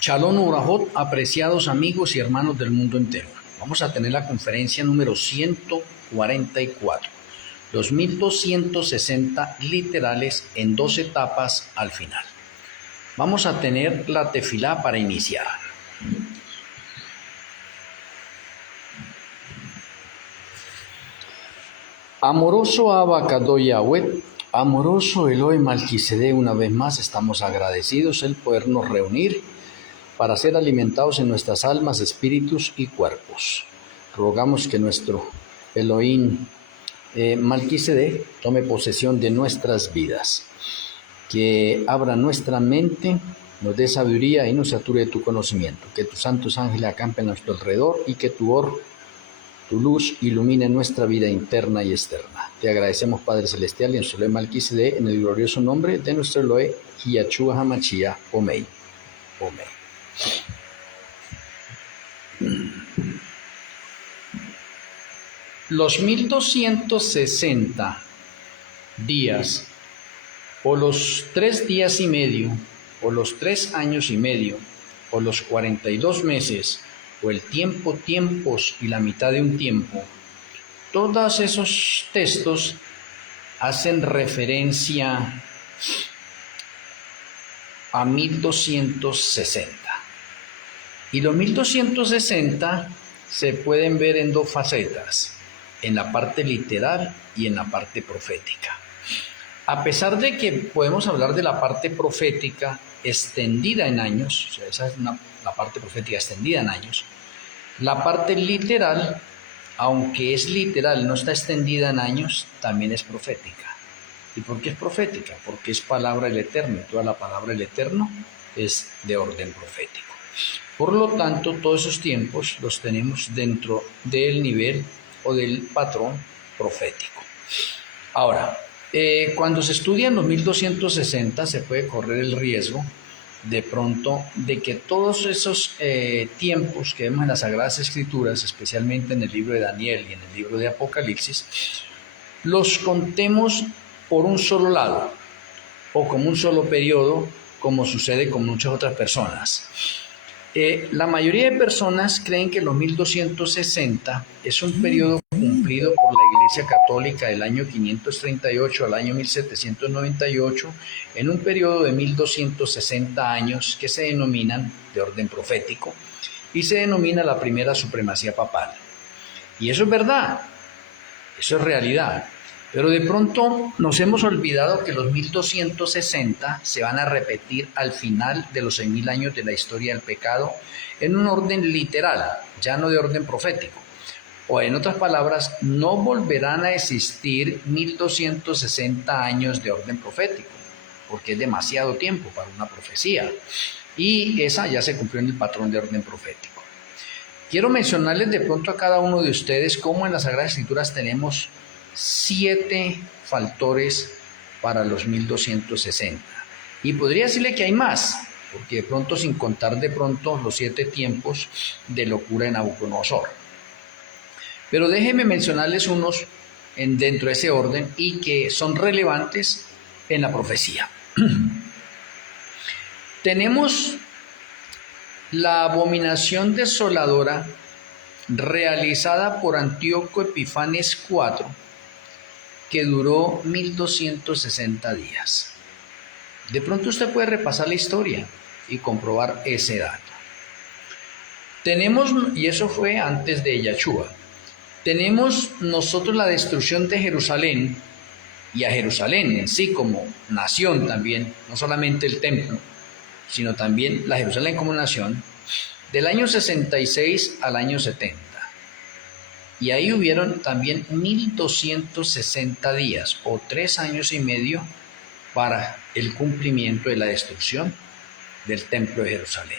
Shalom Urahot, apreciados amigos y hermanos del mundo entero. Vamos a tener la conferencia número 144, los 1260 literales en 2 etapas al final. Vamos a tener la tefilá para iniciar. Amoroso Abba Kadosh Yahweh, amoroso Elohe Malquisedec, una vez más estamos agradecidos el podernos reunir para ser alimentados en nuestras almas, espíritus y cuerpos. Rogamos que nuestro Elohim Malquisedec tome posesión de nuestras vidas, que abra nuestra mente, nos dé sabiduría y nos sature de tu conocimiento, que tus santos ángeles acampen a nuestro alrededor y que tu luz ilumine nuestra vida interna y externa. Te agradecemos, Padre Celestial, y en su Elohim Malquisedec, en el glorioso nombre de nuestro Elohe, Yahshua HaMashiach, Omei. Omei. Los 1260 días, o los 3 días y medio, o los 3 años y medio, o los 42 meses, o el tiempos y la mitad de un tiempo, todos esos textos hacen referencia a 1260. Y los 1260 se pueden ver en 2 facetas, en la parte literal y en la parte profética. A pesar de que podemos hablar de la parte profética extendida en años, o sea, esa es la parte profética extendida en años, la parte literal, aunque es literal, no está extendida en años, también es profética. ¿Y por qué es profética? Porque es palabra del Eterno, y toda la palabra del Eterno es de orden profético. Por lo tanto, todos esos tiempos los tenemos dentro del nivel o del patrón profético. Ahora, cuando se estudian los 1260, se puede correr el riesgo de pronto de que todos esos tiempos que vemos en las Sagradas Escrituras, especialmente en el libro de Daniel y en el libro de Apocalipsis, los contemos por un solo lado o como un solo periodo, como sucede con muchas otras personas. La mayoría de personas creen que los 1260 es un periodo cumplido por la Iglesia Católica del año 538 al año 1798, en un periodo de 1260 años que se denominan de orden profético y se denomina la primera supremacía papal. Y eso es verdad, eso es realidad. Pero de pronto nos hemos olvidado que los 1260 se van a repetir al final de los 6000 años de la historia del pecado en un orden literal, ya no de orden profético. O en otras palabras, no volverán a existir 1260 años de orden profético, porque es demasiado tiempo para una profecía. Y esa ya se cumplió en el patrón de orden profético. Quiero mencionarles de pronto a cada uno de ustedes cómo en las Sagradas Escrituras tenemos 7 factores para los 1260. Y podría decirle que hay más, porque de pronto sin contar de pronto los 7 tiempos de locura de Nabucodonosor. Pero déjenme mencionarles unos dentro de ese orden y que son relevantes en la profecía. Tenemos la abominación desoladora realizada por Antíoco Epifanes IV, que duró 1260 días. De pronto usted puede repasar la historia y comprobar ese dato. Tenemos, y eso fue antes de Yahshua, tenemos nosotros la destrucción de Jerusalén, y a Jerusalén en sí como nación también, no solamente el templo, sino también la Jerusalén como nación, del año 66 al año 70. Y ahí hubieron también 1260 días o 3 años y medio para el cumplimiento de la destrucción del templo de Jerusalén.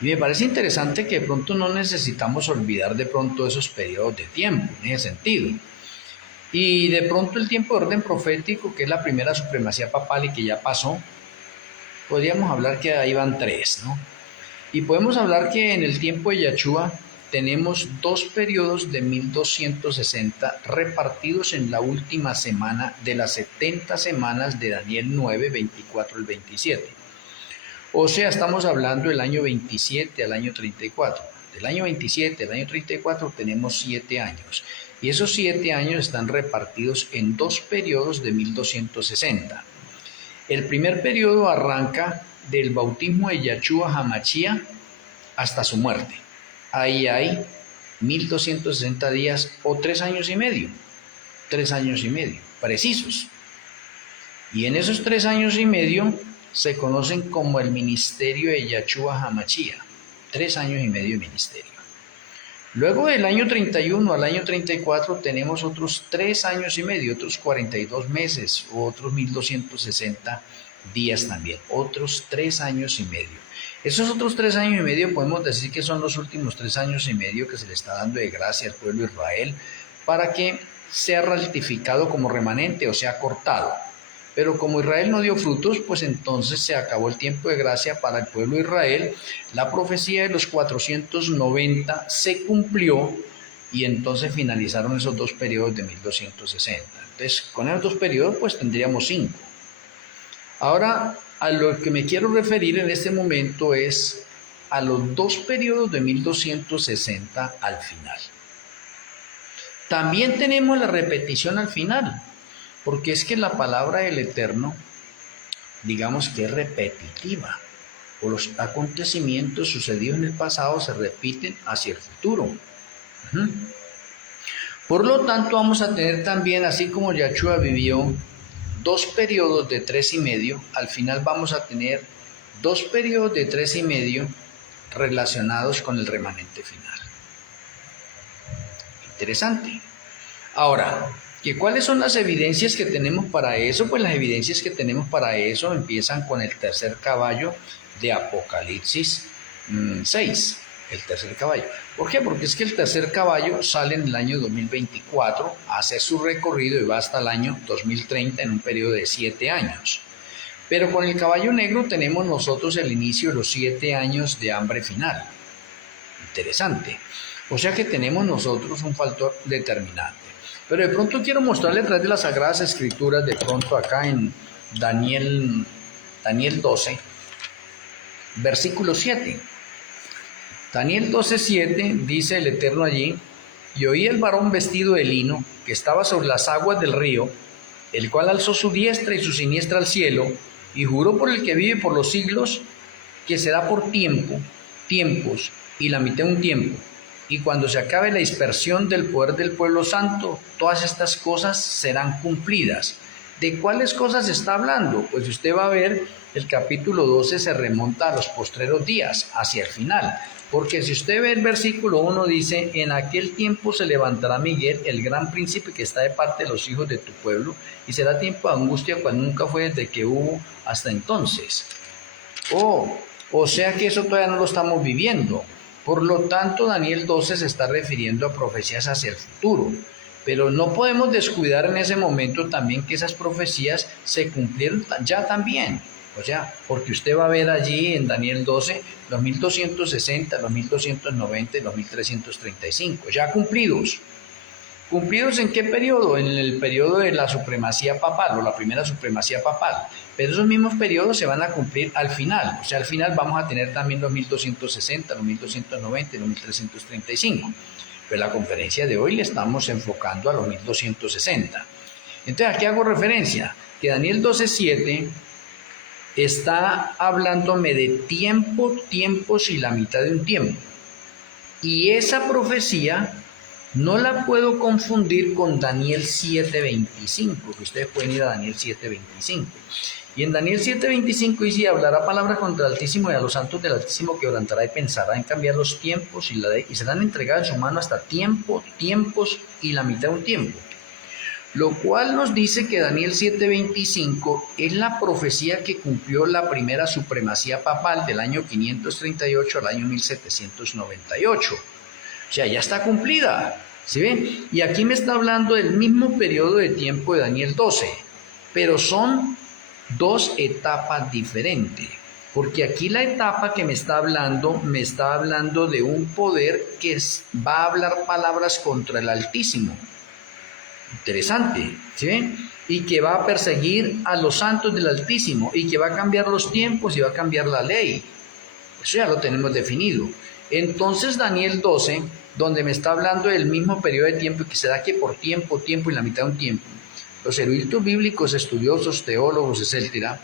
Y me parece interesante que de pronto no necesitamos olvidar de pronto esos periodos de tiempo, en ese sentido. Y de pronto el tiempo de orden profético, que es la primera supremacía papal y que ya pasó, podríamos hablar que ahí van 3, ¿no? Y podemos hablar que en el tiempo de Yahshua tenemos 2 periodos de 1260 repartidos en la última semana de las 70 semanas de Daniel 9, 24 al 27. O sea, estamos hablando del año 27 al año 34. Del año 27 al año 34 tenemos 7 años. Y esos 7 años están repartidos en 2 periodos de 1260. El primer periodo arranca del bautismo de Yahshua HaMashiach hasta su muerte. Ahí hay 1260 días o 3 años y medio. 3 años y medio, precisos. Y en esos 3 años y medio se conocen como el ministerio de Yahshua HaMashiach. 3 años y medio de ministerio. Luego del año 31 al año 34 tenemos otros 3 años y medio, otros 42 meses o otros 1260 días también, otros 3 años y medio. Esos otros 3 años y medio podemos decir que son los últimos 3 años y medio que se le está dando de gracia al pueblo de Israel para que sea ratificado como remanente o sea cortado. Pero como Israel no dio frutos, pues entonces se acabó el tiempo de gracia para el pueblo de Israel. La profecía de los 490 se cumplió y entonces finalizaron esos 2 periodos de 1260. Entonces, con esos 2 periodos, pues tendríamos 5. Ahora, a lo que me quiero referir en este momento es a los 2 periodos de 1260 al final. También tenemos la repetición al final. Porque es que la palabra del Eterno, digamos que es repetitiva, o los acontecimientos sucedidos en el pasado se repiten hacia el futuro. Por lo tanto, vamos a tener también, así como Yahshua vivió 2 periodos de 3 y medio, al final vamos a tener 2 periodos de 3 y medio relacionados con el remanente final. Interesante. Ahora, ¿cuáles son las evidencias que tenemos para eso? Pues las evidencias que tenemos para eso empiezan con el tercer caballo de Apocalipsis 6, el tercer caballo. ¿Por qué? Porque es que el tercer caballo sale en el año 2024, hace su recorrido y va hasta el año 2030 en un periodo de 7 años. Pero con el caballo negro tenemos nosotros el inicio de los 7 años de hambre final. Interesante. O sea que tenemos nosotros un factor determinante. Pero de pronto quiero mostrarle a través de las Sagradas Escrituras, de pronto acá en Daniel 12, versículo 7. Daniel 12, 7, dice el Eterno allí: y oí el varón vestido de lino, que estaba sobre las aguas del río, el cual alzó su diestra y su siniestra al cielo, y juró por el que vive por los siglos, que será por tiempos, y la mitad de un tiempo. Y cuando se acabe la dispersión del poder del pueblo santo, todas estas cosas serán cumplidas. ¿De cuáles cosas está hablando? Pues usted va a ver, el capítulo 12 se remonta a los postreros días, hacia el final. Porque si usted ve el versículo 1, dice: en aquel tiempo se levantará Miguel, el gran príncipe que está de parte de los hijos de tu pueblo, y será tiempo de angustia cual nunca fue desde que hubo hasta entonces. O sea que eso todavía no lo estamos viviendo. Por lo tanto, Daniel 12 se está refiriendo a profecías hacia el futuro, pero no podemos descuidar en ese momento también que esas profecías se cumplieron ya también. O sea, porque usted va a ver allí en Daniel 12 los 1260, los 1290 y los 1335, ya cumplidos. ¿Cumplidos en qué periodo? En el periodo de la supremacía papal o la primera supremacía papal. Pero esos mismos periodos se van a cumplir al final. O sea, al final vamos a tener también los 1260, los 1290 y los 1335. Pero la conferencia de hoy le estamos enfocando a los 1260. Entonces, aquí hago referencia que Daniel 12:7 está hablándome de tiempos y la mitad de un tiempo. Y esa profecía no la puedo confundir con Daniel 7:25, que ustedes pueden ir a Daniel 7:25. Y en Daniel 7:25 dice: hablará palabras contra el Altísimo y a los santos del Altísimo quebrantará y pensará en cambiar los tiempos y la ley, y serán entregadas en su mano hasta tiempos y la mitad de un tiempo. Lo cual nos dice que Daniel 7:25 es la profecía que cumplió la primera supremacía papal del año 538 al año 1798. O sea, ya está cumplida, ¿sí ven? Y aquí me está hablando del mismo periodo de tiempo de Daniel 12, pero son 2 etapas diferentes, porque aquí la etapa que me está hablando de un poder que va a hablar palabras contra el Altísimo. Interesante, ¿sí ven? Y que va a perseguir a los santos del Altísimo, y que va a cambiar los tiempos y va a cambiar la ley. Eso ya lo tenemos definido. Entonces Daniel 12, donde me está hablando del mismo periodo de tiempo, que se da que por tiempo, tiempo y la mitad de un tiempo, los eruditos bíblicos, estudiosos, teólogos, etcétera,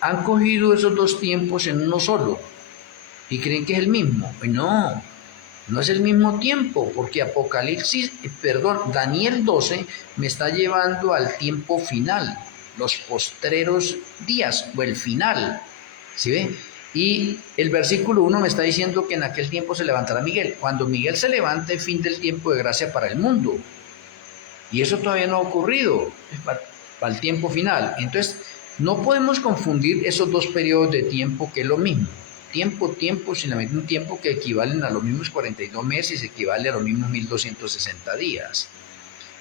han cogido esos dos tiempos en uno solo y creen que es el mismo. No, no es el mismo tiempo, porque Daniel 12 me está llevando al tiempo final, los postreros días o el final, ¿sí ve? Y el versículo 1 me está diciendo que en aquel tiempo se levantará Miguel. Cuando Miguel se levante, el fin del tiempo de gracia para el mundo. Y eso todavía no ha ocurrido, es para el tiempo final. Entonces, no podemos confundir esos dos periodos de tiempo, que es lo mismo. Tiempo, simplemente un tiempo que equivalen a los mismos 42 meses, equivale a los mismos 1260 días.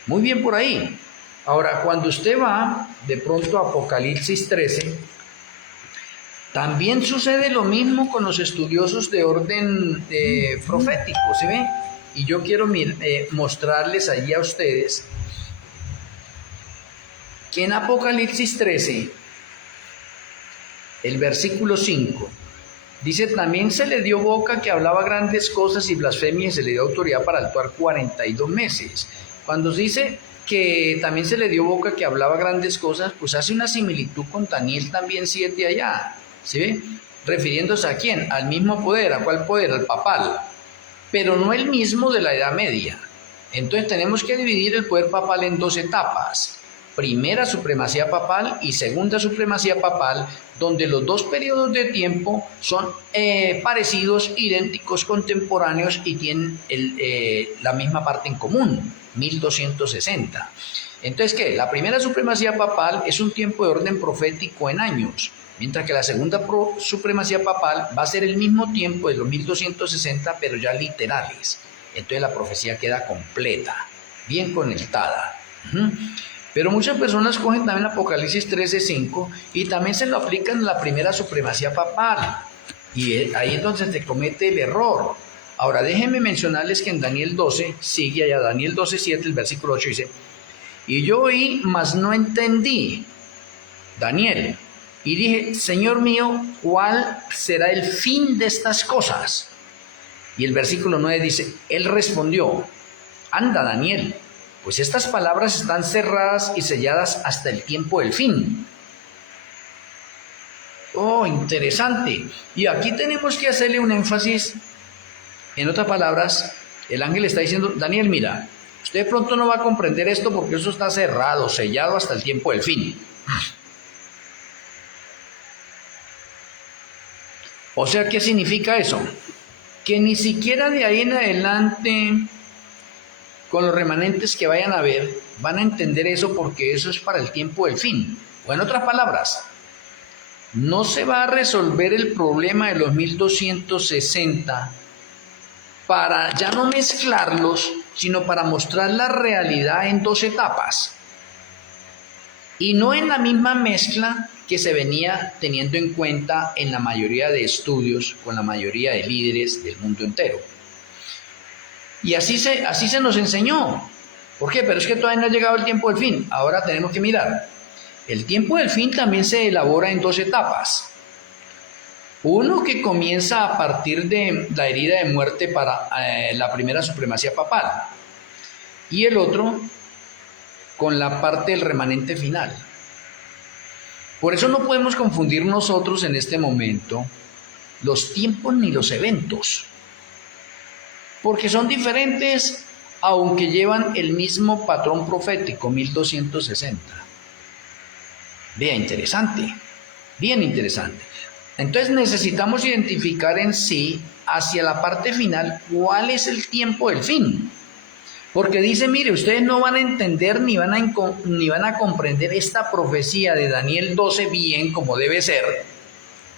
Muy bien por ahí. Ahora, cuando usted va de pronto a Apocalipsis 13, también sucede lo mismo con los estudiosos de orden profético, ¿sí ven? Y yo quiero mostrarles allí a ustedes que en Apocalipsis 13, el versículo 5, dice: también se le dio boca que hablaba grandes cosas y blasfemias, y se le dio autoridad para actuar 42 meses. Cuando dice que también se le dio boca que hablaba grandes cosas, pues hace una similitud con Daniel también 7 allá, ¿sí ve? Refiriéndose a quién, al mismo poder. ¿A cuál poder? Al papal, pero no el mismo de la Edad Media. Entonces tenemos que dividir el poder papal en dos etapas: primera supremacía papal y segunda supremacía papal, donde los dos periodos de tiempo son parecidos, idénticos, contemporáneos y tienen la misma parte en común, 1260. Entonces, ¿qué? La primera supremacía papal es un tiempo de orden profético en años, mientras que la segunda supremacía papal va a ser el mismo tiempo de los 1260, pero ya literales. Entonces la profecía queda completa, bien conectada. Pero muchas personas cogen también Apocalipsis 13:5 y también se lo aplican a la primera supremacía papal. Y ahí es donde se comete el error. Ahora déjenme mencionarles que en Daniel 12, sigue allá, Daniel 12:7, el versículo 8 dice: y yo oí, mas no entendí, Daniel, y dije: Señor mío, ¿cuál será el fin de estas cosas? Y el versículo 9 dice: él respondió: anda, Daniel, pues estas palabras están cerradas y selladas hasta el tiempo del fin. Oh, interesante. Y aquí tenemos que hacerle un énfasis. En otras palabras, el ángel está diciendo: Daniel, mira, usted de pronto no va a comprender esto porque eso está cerrado, sellado hasta el tiempo del fin. O sea, ¿qué significa eso? Que ni siquiera de ahí en adelante, con los remanentes que vayan a ver, van a entender eso, porque eso es para el tiempo del fin. O en otras palabras, no se va a resolver el problema de los 1260 para ya no mezclarlos, sino para mostrar la realidad en dos etapas. Y no en la misma mezcla que se venía teniendo en cuenta en la mayoría de estudios con la mayoría de líderes del mundo entero. Y así se nos enseñó. ¿Por qué? Pero es que todavía no ha llegado el tiempo del fin. Ahora tenemos que mirar. El tiempo del fin también se elabora en dos etapas. Uno que comienza a partir de la herida de muerte para la primera supremacía papal. Y el otro con la parte del remanente final. Por eso no podemos confundir nosotros en este momento los tiempos ni los eventos, porque son diferentes, aunque llevan el mismo patrón profético, 1260. Vea, interesante, bien interesante. Entonces necesitamos identificar en sí, hacia la parte final, cuál es el tiempo del fin. Porque dice: mire, ustedes no van a entender ni van a comprender esta profecía de Daniel 12 bien como debe ser,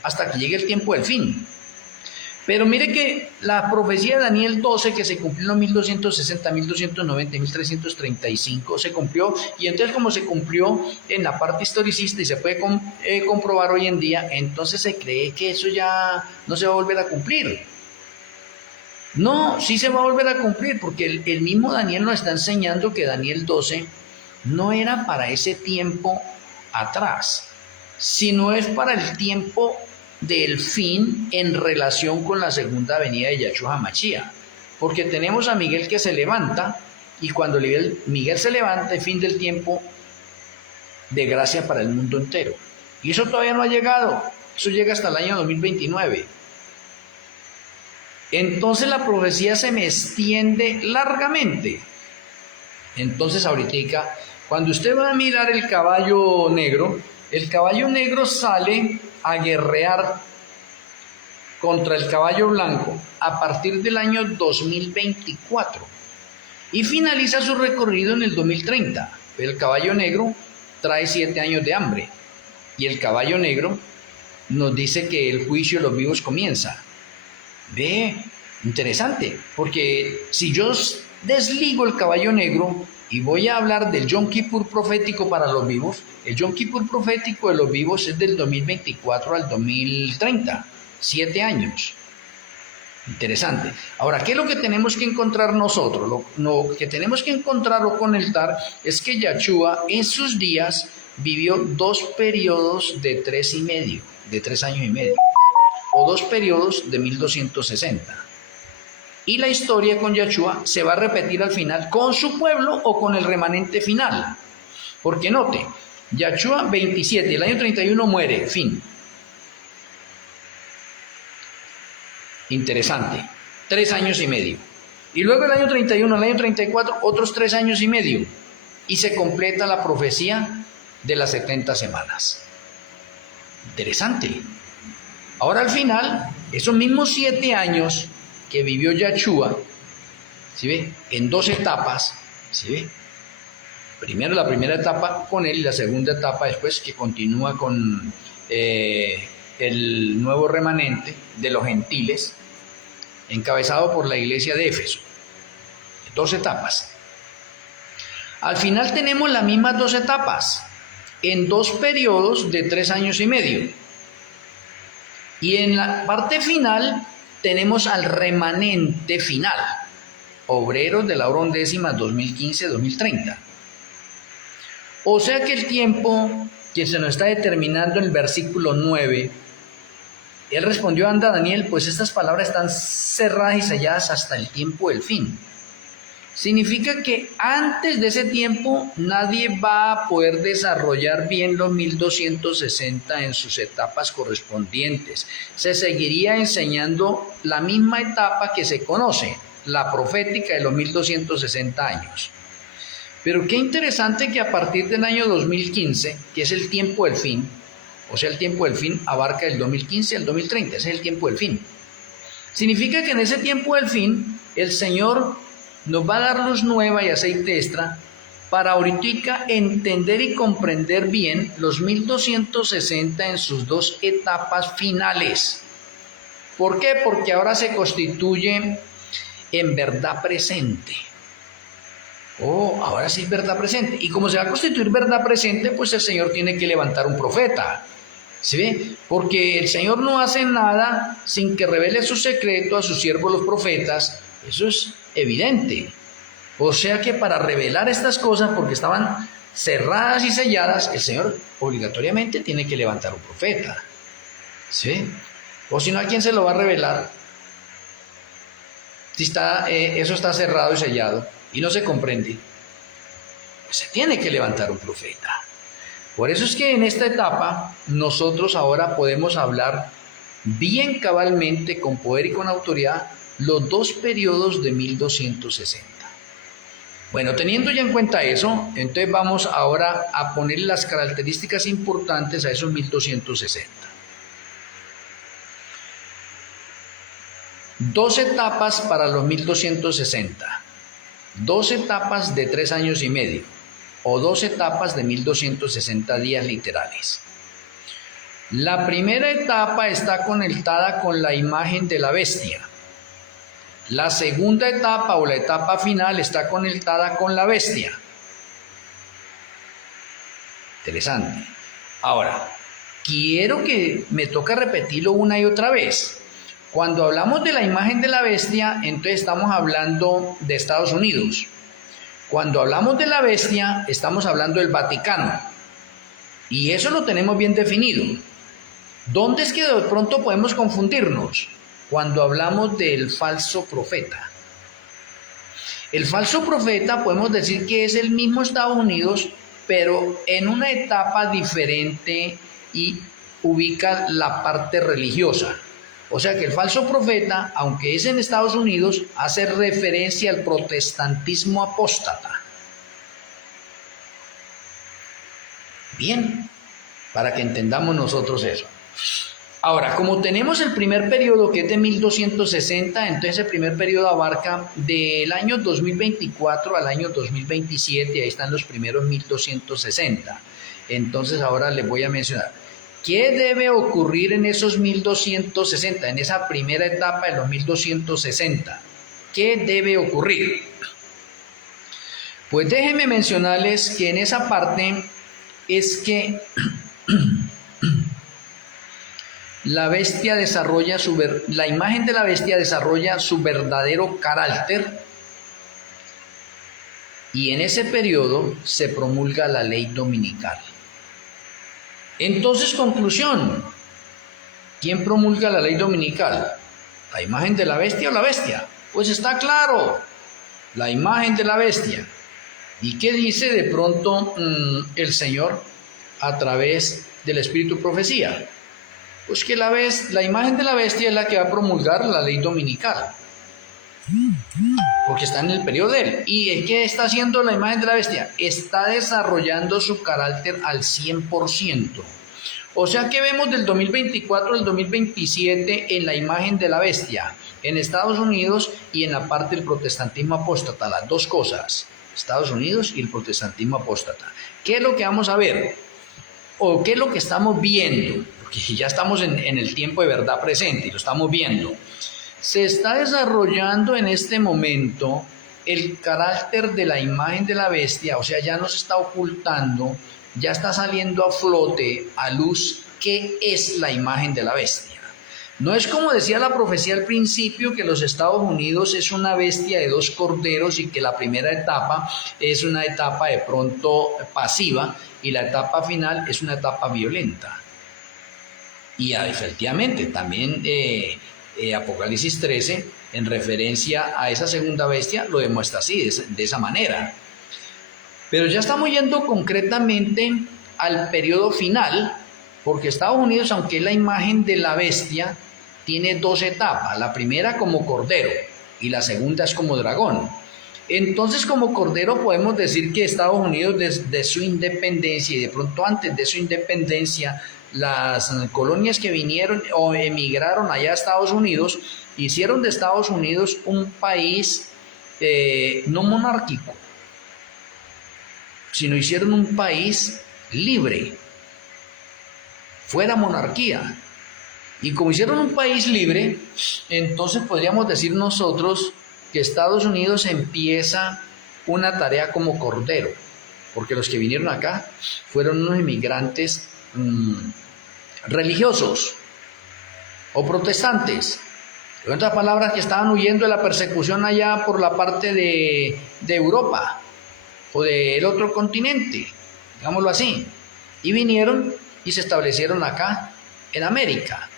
hasta que llegue el tiempo del fin. Pero mire que la profecía de Daniel 12, que se cumplió en los 1260, 1290, 1335, se cumplió. Y entonces, como se cumplió en la parte historicista y se puede comprobar hoy en día, entonces se cree que eso ya no se va a volver a cumplir. No, sí se va a volver a cumplir, porque el mismo Daniel nos está enseñando que Daniel 12 no era para ese tiempo atrás, sino es para el tiempo del fin en relación con la segunda venida de Yahshua HaMashiach. Porque tenemos a Miguel que se levanta, y cuando Miguel se levanta, el fin del tiempo de gracia para el mundo entero. Y eso todavía no ha llegado, eso llega hasta el año 2029. Entonces la profecía se me extiende largamente. Entonces ahorita, cuando usted va a mirar el caballo negro sale a guerrear contra el caballo blanco a partir del año 2024 y finaliza su recorrido en el 2030. El caballo negro trae 7 años de hambre y el caballo negro nos dice que el juicio de los vivos comienza. Ve, interesante, porque si yo desligo el caballo negro y voy a hablar del Yom Kippur profético para los vivos, el Yom Kippur profético de los vivos es del 2024 al 2030, 7 años. Interesante. Ahora, ¿qué es lo que tenemos que encontrar nosotros? Lo que tenemos que encontrar o conectar es que Yahshua en sus días vivió 2 periodos de 3 años y medio, o 2 periodos de 1260. Y la historia con Yahshua se va a repetir al final con su pueblo o con el remanente final. Porque note, Yahshua 27, el año 31 muere, fin. Interesante, 3 años y medio. Y luego el año 31, el año 34, otros 3 años y medio. Y se completa la profecía de las 70 semanas. Interesante. Ahora al final, esos mismos 7 años que vivió Yahshua, ¿sí ve? En 2 etapas, ¿sí ve? Primero la primera etapa con él y la segunda etapa después que continúa con el nuevo remanente de los gentiles, encabezado por la iglesia de Éfeso. 2 etapas. Al final tenemos las mismas 2 etapas, en 2 periodos de 3 años y medio. Y en la parte final tenemos al remanente final, obreros de la hora undécima 2015-2030. O sea que el tiempo que se nos está determinando en el versículo 9, él respondió: anda Daniel, pues estas palabras están cerradas y selladas hasta el tiempo del fin. Significa que antes de ese tiempo nadie va a poder desarrollar bien los 1260 en sus etapas correspondientes. Se seguiría enseñando la misma etapa que se conoce, la profética de los 1260 años. Pero qué interesante que a partir del año 2015, que es el tiempo del fin, o sea, el tiempo del fin abarca del 2015 al 2030, ese es el tiempo del fin. Significa que en ese tiempo del fin, el Señor nos va a dar luz nueva y aceite extra para ahorita entender y comprender bien los 1260 en sus 2 etapas finales. ¿Por qué? Porque ahora se constituye en verdad presente. Oh, ahora sí es verdad presente. Y como se va a constituir verdad presente, pues el Señor tiene que levantar un profeta. ¿Sí ve? Porque el Señor no hace nada sin que revele su secreto a sus siervos los profetas. Eso es evidente. O sea que para revelar estas cosas, porque estaban cerradas y selladas, el Señor obligatoriamente tiene que levantar un profeta. ¿Sí? O si no, ¿a quién se lo va a revelar? Si eso está cerrado y sellado y no se comprende, pues se tiene que levantar un profeta. Por eso es que en esta etapa nosotros ahora podemos hablar bien cabalmente, con poder y con autoridad, los 2 periodos de 1260. Bueno, teniendo ya en cuenta eso, entonces vamos ahora a poner las características importantes a esos 1260. 2 etapas para los 1260, 2 etapas de 3 años y medio, o 2 etapas de 1260 días literales. La primera etapa está conectada con la imagen de la bestia. La segunda etapa o la etapa final está conectada con la bestia. Interesante. Ahora, quiero que me toque repetirlo una y otra vez. Cuando hablamos de la imagen de la bestia, entonces estamos hablando de Estados Unidos. Cuando hablamos de la bestia, estamos hablando del Vaticano. Y eso lo tenemos bien definido. ¿Dónde es que de pronto podemos confundirnos? Cuando hablamos del falso profeta. El falso profeta podemos decir que es el mismo Estados Unidos, pero en una etapa diferente y ubica la parte religiosa. O sea que el falso profeta, aunque es en Estados Unidos, hace referencia al protestantismo apóstata. Bien, para que entendamos nosotros eso. Ahora, como tenemos el primer periodo que es de 1260, entonces el primer periodo abarca del año 2024 al año 2027, ahí están los primeros 1260. Entonces ahora les voy a mencionar, ¿qué debe ocurrir en esos 1260, en esa primera etapa de los 1260? ¿Qué debe ocurrir? Pues déjenme mencionarles que en esa parte es que la bestia desarrolla la imagen de la bestia desarrolla su verdadero carácter y en ese periodo se promulga la ley dominical. Entonces, conclusión, ¿quién promulga la ley dominical? ¿La imagen de la bestia o la bestia? Pues está claro, la imagen de la bestia. ¿Y qué dice de pronto el Señor a través del Espíritu Profecía? Pues que la imagen de la bestia es la que va a promulgar la ley dominical, porque está en el periodo de él. ¿Y qué está haciendo la imagen de la bestia? Está desarrollando su carácter al 100%. O sea que vemos del 2024 al 2027 en la imagen de la bestia, en Estados Unidos y en la parte del protestantismo apóstata, las dos cosas, Estados Unidos y el protestantismo apóstata. ¿Qué es lo que vamos a ver? ¿O qué es lo que estamos viendo? Porque ya estamos en el tiempo de verdad presente y lo estamos viendo. Se está desarrollando en este momento el carácter de la imagen de la bestia, o sea, ya no se está ocultando, ya está saliendo a flote, a luz, qué es la imagen de la bestia. No es como decía la profecía al principio, que los Estados Unidos es una bestia de dos corderos y que la primera etapa es una etapa de pronto pasiva y la etapa final es una etapa violenta. Y efectivamente, también Apocalipsis 13, en referencia a esa segunda bestia, lo demuestra así, de esa manera. Pero ya estamos yendo concretamente al periodo final, porque Estados Unidos, aunque es la imagen de la bestia, tiene dos etapas. La primera como cordero y la segunda es como dragón. Entonces, como cordero podemos decir que Estados Unidos, desde su independencia y de pronto antes de su independencia, las colonias que vinieron o emigraron allá a Estados Unidos, hicieron de Estados Unidos un país no monárquico, sino hicieron un país libre, fuera monarquía. Y como hicieron un país libre, entonces podríamos decir nosotros que Estados Unidos empieza una tarea como cordero, porque los que vinieron acá fueron unos inmigrantes religiosos o protestantes, en otras palabras, que estaban huyendo de la persecución allá por la parte de Europa o del otro continente, digámoslo así, y vinieron y se establecieron acá en América.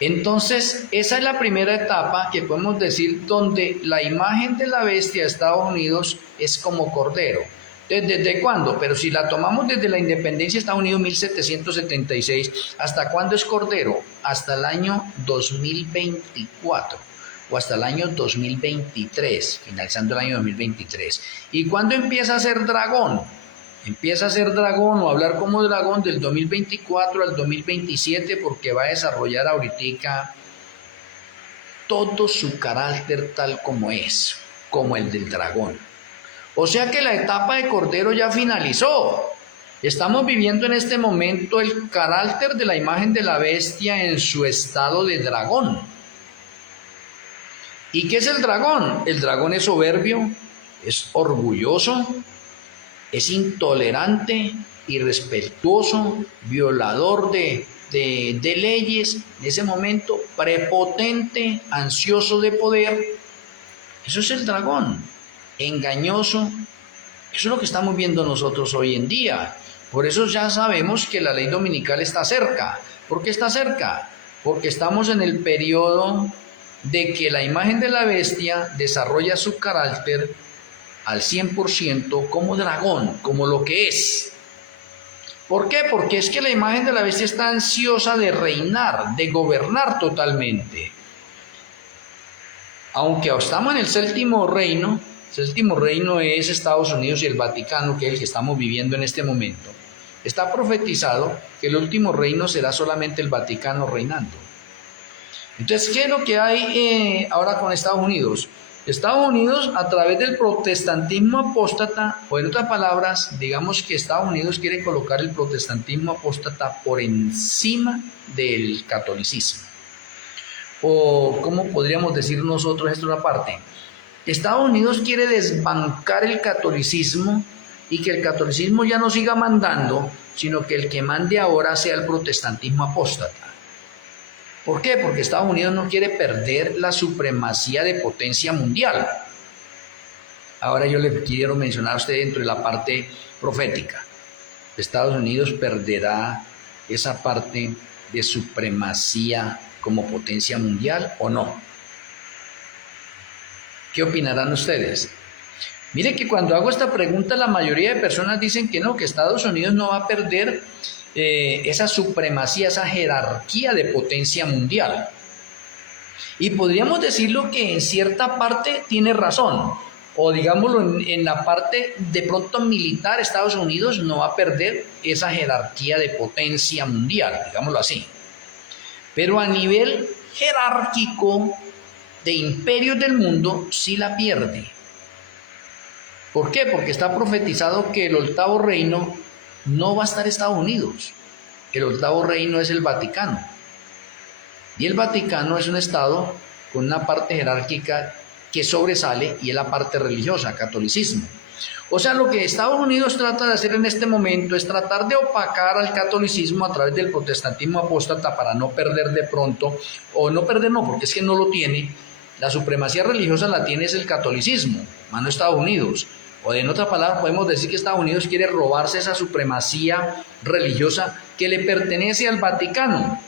Entonces, esa es la primera etapa que podemos decir donde la imagen de la bestia de Estados Unidos es como cordero. ¿Desde cuándo? Pero si la tomamos desde la independencia de Estados Unidos, 1776, ¿hasta cuándo es cordero? Hasta el año 2024 o hasta el año 2023, finalizando el año 2023. ¿Y cuándo empieza a ser dragón? Empieza a ser dragón o a hablar como dragón del 2024 al 2027, porque va a desarrollar ahorita todo su carácter tal como es, como el del dragón. O sea que la etapa de cordero ya finalizó. Estamos viviendo en este momento el carácter de la imagen de la bestia en su estado de dragón. ¿Y qué es el dragón? El dragón es soberbio, es orgulloso, es intolerante, irrespetuoso, violador de leyes, en ese momento prepotente, ansioso de poder. Eso es el dragón. engañoso. Eso es lo que estamos viendo nosotros hoy en día. Por eso ya sabemos que la ley dominical está cerca. ¿Por qué está cerca? Porque estamos en el periodo de que la imagen de la bestia desarrolla su carácter al 100% como dragón, como lo que es. ¿Por qué? Porque es que la imagen de la bestia está ansiosa de reinar, de gobernar totalmente. Aunque estamos en el séptimo reino es Estados Unidos y el Vaticano, que es el que estamos viviendo en este momento. Está profetizado que el último reino será solamente el Vaticano reinando. Entonces, ¿qué es lo que hay ahora con Estados Unidos? Estados Unidos, a través del protestantismo apóstata, o en otras palabras, digamos que Estados Unidos quiere colocar el protestantismo apóstata por encima del catolicismo. O, ¿cómo podríamos decir nosotros esto una parte? Estados Unidos quiere desbancar el catolicismo y que el catolicismo ya no siga mandando, sino que el que mande ahora sea el protestantismo apóstata. ¿Por qué? Porque Estados Unidos no quiere perder la supremacía de potencia mundial. Ahora yo le quiero mencionar a usted dentro de la parte profética. Estados Unidos perderá esa parte de supremacía como potencia mundial o no. ¿Qué opinarán ustedes? Mire que cuando hago esta pregunta la mayoría de personas dicen que no, que Estados Unidos no va a perder esa supremacía, esa jerarquía de potencia mundial. Y podríamos decirlo que en cierta parte tiene razón, o digámoslo en la parte de pronto militar, Estados Unidos no va a perder esa jerarquía de potencia mundial, digámoslo así. Pero a nivel jerárquico de imperios del mundo sí la pierde. ¿Por qué? Porque está profetizado que el octavo reino no va a estar Estados Unidos. El octavo reino es el Vaticano. Y el Vaticano es un estado con una parte jerárquica que sobresale y es la parte religiosa, catolicismo. O sea, lo que Estados Unidos trata de hacer en este momento es tratar de opacar al catolicismo a través del protestantismo apóstata para no perder de pronto, o no perder no, porque es que no lo tiene, la supremacía religiosa la tiene es el catolicismo, más no Estados Unidos. O en otras palabras podemos decir que Estados Unidos quiere robarse esa supremacía religiosa que le pertenece al Vaticano.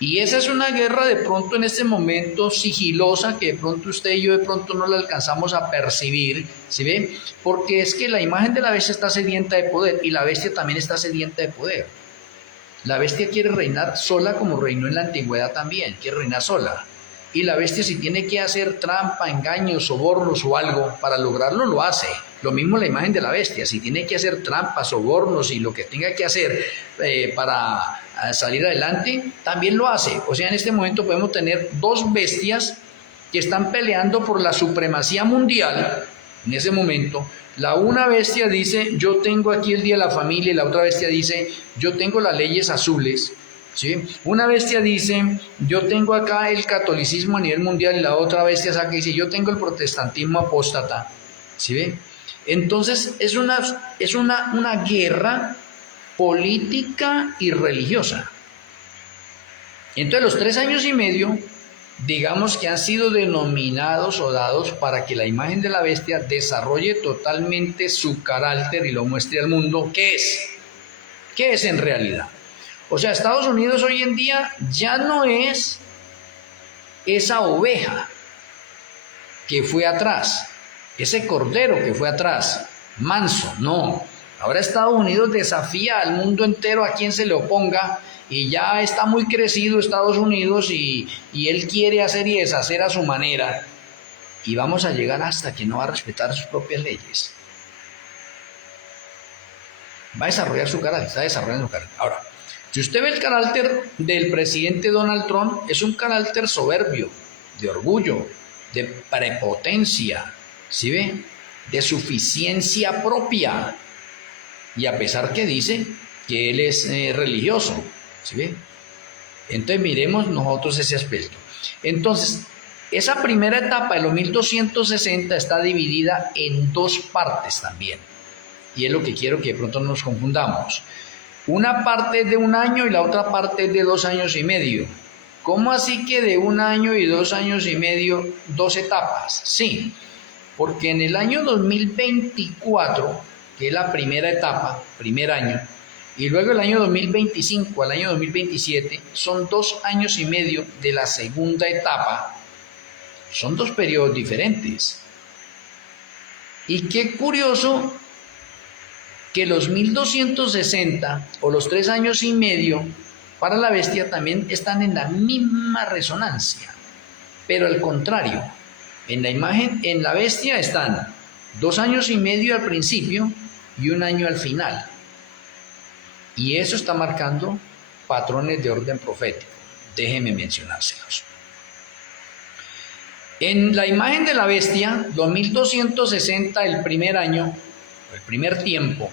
Y esa es una guerra de pronto en este momento sigilosa que de pronto usted y yo de pronto no la alcanzamos a percibir, ¿sí ve? Porque es que la imagen de la bestia está sedienta de poder y la bestia también está sedienta de poder. La bestia quiere reinar sola como reinó en la antigüedad también, quiere reinar sola. Y la bestia si tiene que hacer trampa, engaños, sobornos o algo para lograrlo, lo hace. Lo mismo la imagen de la bestia, si tiene que hacer trampas, sobornos y lo que tenga que hacer para salir adelante, también lo hace. O sea, en este momento podemos tener dos bestias que están peleando por la supremacía mundial. En ese momento, la una bestia dice, yo tengo aquí el Día de la Familia, y la otra bestia dice, yo tengo las leyes azules. ¿Sí? Una bestia dice, yo tengo acá el catolicismo a nivel mundial, y la otra bestia saca y dice, yo tengo el protestantismo apóstata. ¿Sí ve? Entonces es una guerra política y religiosa. Entonces los 3 años y medio, digamos que han sido denominados o dados para que la imagen de la bestia desarrolle totalmente su carácter y lo muestre al mundo. ¿Qué es? ¿Qué es en realidad? O sea, Estados Unidos hoy en día ya no es esa oveja que fue atrás, ese cordero que fue atrás, manso, no. Ahora Estados Unidos desafía al mundo entero a quien se le oponga y ya está muy crecido Estados Unidos y él quiere hacer y deshacer a su manera. Y vamos a llegar hasta que no va a respetar sus propias leyes. Va a desarrollar su carácter, está desarrollando su carácter. Ahora, si usted ve el carácter del presidente Donald Trump, es un carácter soberbio, de orgullo, de prepotencia, ¿sí ve? De suficiencia propia. Y a pesar que dice que él es religioso, ¿sí ve? Entonces miremos nosotros ese aspecto. Entonces, esa primera etapa de los 1260 está dividida en 2 partes también. Y es lo que quiero que de pronto no nos confundamos. Una parte es de 1 año y la otra parte es de 2 años y medio. ¿Cómo así que de 1 año y 2 años y medio, 2 etapas? Sí, porque en el año 2024, que es la primera etapa, primer año, y luego el año 2025 al año 2027, son 2 años y medio de la segunda etapa. Son 2 periodos diferentes. Y qué curioso que los 1260 o los 3 años y medio para la bestia también están en la misma resonancia. Pero al contrario, en la imagen, en la bestia están 2 años y medio al principio y 1 año al final. Y eso está marcando patrones de orden profético. Déjenme mencionárselos. En la imagen de la bestia, 2260 el primer año, el primer tiempo,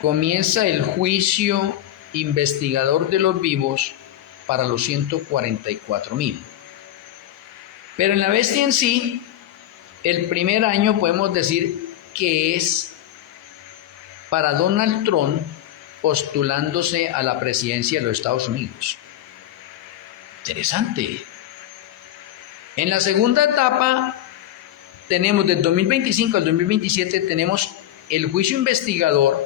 comienza el juicio investigador de los vivos para los 144,000. Pero en la bestia en sí, el primer año podemos decir que es para Donald Trump postulándose a la presidencia de los Estados Unidos. Interesante. En la segunda etapa tenemos del 2025 al 2027 tenemos el juicio investigador